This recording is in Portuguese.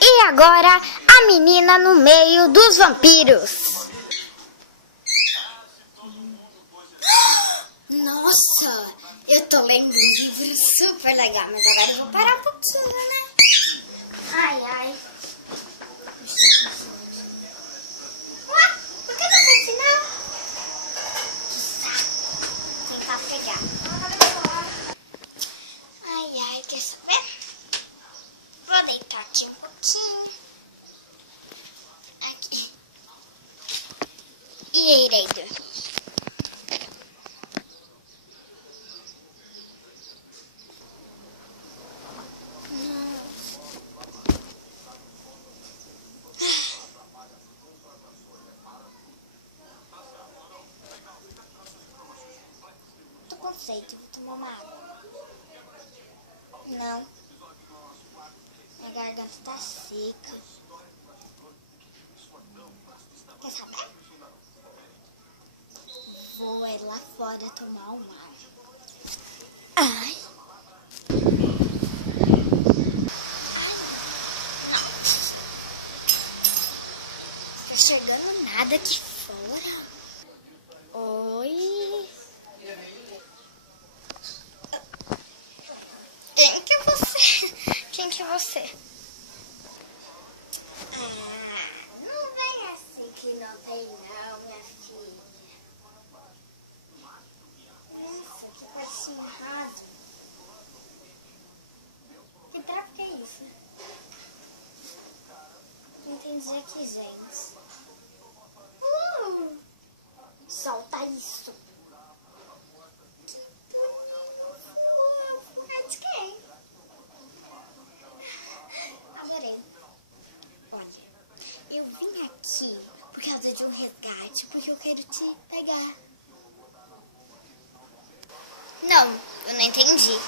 E agora, a menina no meio dos vampiros. Nossa, eu tô lendo um livro super legal, mas agora eu vou parar um pouquinho, né? Ai, ai. Ué, por que não tem sinal? Tentar pegar. Ai, ai, quer saber? Vou deitar aqui um pouquinho. Aqui. E irei dormir. Tô com sede, vou tomar uma água. Não. Minha garganta tá seca. Quer saber? Vou lá fora tomar um ar. Ai. Não tá chegando nada aqui fora. Oi. Quem que é você? Não vem assim que não tem não, minha filha. Nossa, que patinho errado. Que bravo que é isso? Não entendi aqui, gente. Solta isso. De quem? Adorei. Olha, eu vim aqui por causa de um resgate, porque eu quero te pegar. Não, eu não entendi.